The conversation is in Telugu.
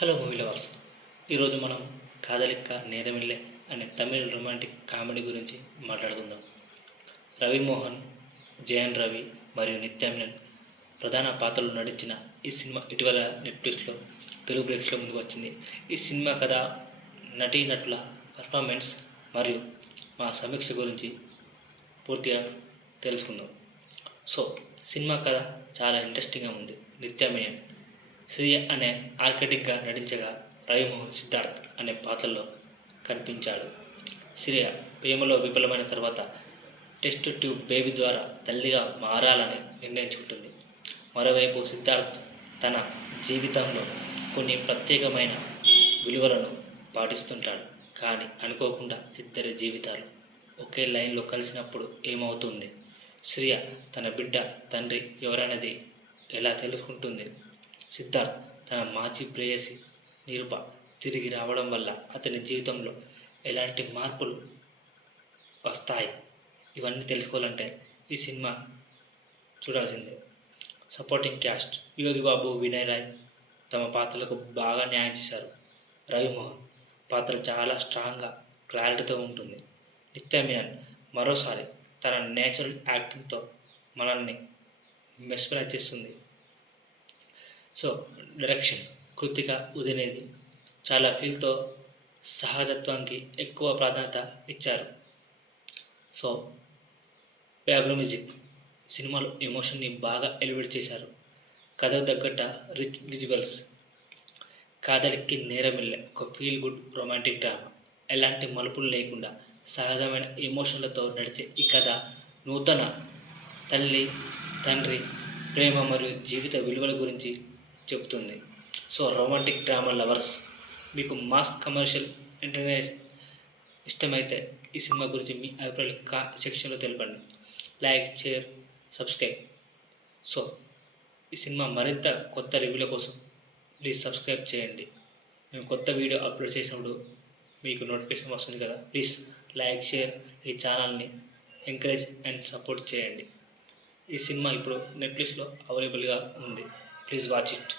Hello movie lovers. ఈరోజు మనం కాదలిక్క నేరమిల్లే అనే తమిళ రొమాంటిక్ కామెడీ గురించి మాట్లాడుకుందాం. రవి మోహన్, జయన్ రవి మరియు నిత్య మీనన్ ప్రధాన పాత్రలు నటించిన ఈ సినిమా ఇటీవల నెట్ఫ్లిక్స్లో తెలుగు ప్రేక్షకుల ముందుకు వచ్చింది. ఈ సినిమా కథ, నటీనటుల పర్ఫార్మెన్స్ మరియు మా సమీక్ష గురించి పూర్తిగా తెలుసుకుందాం. సో సినిమా కథ చాలా ఇంట్రెస్టింగ్గా ఉంది. నిత్య మీనన్ శ్రీ అనే ఆర్కిటెక్ట్గా నటించగా, రవిమోహన్ సిద్ధార్థ్ అనే పాత్రలో కనిపించాడు. శ్రియ ప్రేమలో విఫలమైన తర్వాత టెస్ట్ ట్యూబ్ బేబీ ద్వారా తల్లిగా మారాలని నిర్ణయించుకుంటుంది. మరోవైపు సిద్ధార్థ్ తన జీవితంలో కొన్ని ప్రత్యేకమైన విలువలను పాటిస్తుంటాడు. కానీ అనుకోకుండా ఇద్దరి జీవితాలు ఒకే లైన్లో కలిసినప్పుడు ఏమవుతుంది? శ్రియ తన బిడ్డ తండ్రి ఎవరనేది ఎలా తెలుసుకుంటుంది? సిద్ధార్థ్ తన మాజీ ప్రేయసి నిరూప తిరిగి రావడం వల్ల అతని జీవితంలో ఎలాంటి మార్పులు వస్తాయి? ఇవన్నీ తెలుసుకోవాలంటే ఈ సినిమా చూడాల్సిందే. సపోర్టింగ్ క్యాస్ట్: యోగి బాబు, వినయ్ రాయ్ తమ పాత్రలకు బాగా న్యాయం చేశారు. రవిమోహన్ పాత్ర చాలా స్ట్రాంగ్గా, క్లారిటీతో ఉంటుంది. నిత్య మీనన్ మరోసారి తన నేచురల్ యాక్టింగ్తో మనల్ని మెస్మరైజ్ చేస్తుంది. సో డైరెక్షన్: కృతిక ఉదినేది చాలా ఫీల్తో సహజత్వానికి ఎక్కువ ప్రాధాన్యత ఇచ్చారు. సో బ్యాక్గ్రౌండ్ మ్యూజిక్ సినిమాలో ఎమోషన్ని బాగా ఎలివేట్ చేశారు. కథకు తగ్గట్ట రిచ్ విజువల్స్. కాదలిక్కి నేరమిల్లే ఒక ఫీల్ గుడ్ రొమాంటిక్ డ్రామా. ఎలాంటి మలుపులు లేకుండా సహజమైన ఎమోషన్లతో నడిచే ఈ కథ నూతన తల్లి తండ్రి ప్రేమ మరియు జీవిత విలువల గురించి చెబుతుంది. సో రొమాంటిక్ డ్రామా లవర్స్, మీకు మాస్ కమర్షియల్ ఎంటర్టైన్ ఇష్టమైతే ఈ సినిమా గురించి మీ అభిప్రాయాలు సెక్షన్లో తెలపండి. Like, share, subscribe. సో ఈ సినిమా మరింత కొత్త రివ్యూల కోసం ప్లీజ్ సబ్స్క్రైబ్ చేయండి. మేము కొత్త వీడియో అప్లోడ్ చేసినప్పుడు మీకు నోటిఫికేషన్ వస్తుంది కదా. ప్లీజ్ లైక్, షేర్, ఈ ఛానల్ని ఎంకరేజ్ అండ్ సపోర్ట్ చేయండి. ఈ సినిమా ఇప్పుడు నెట్ఫ్లిక్స్లో అవైలబుల్గా ఉంది. Please watch it.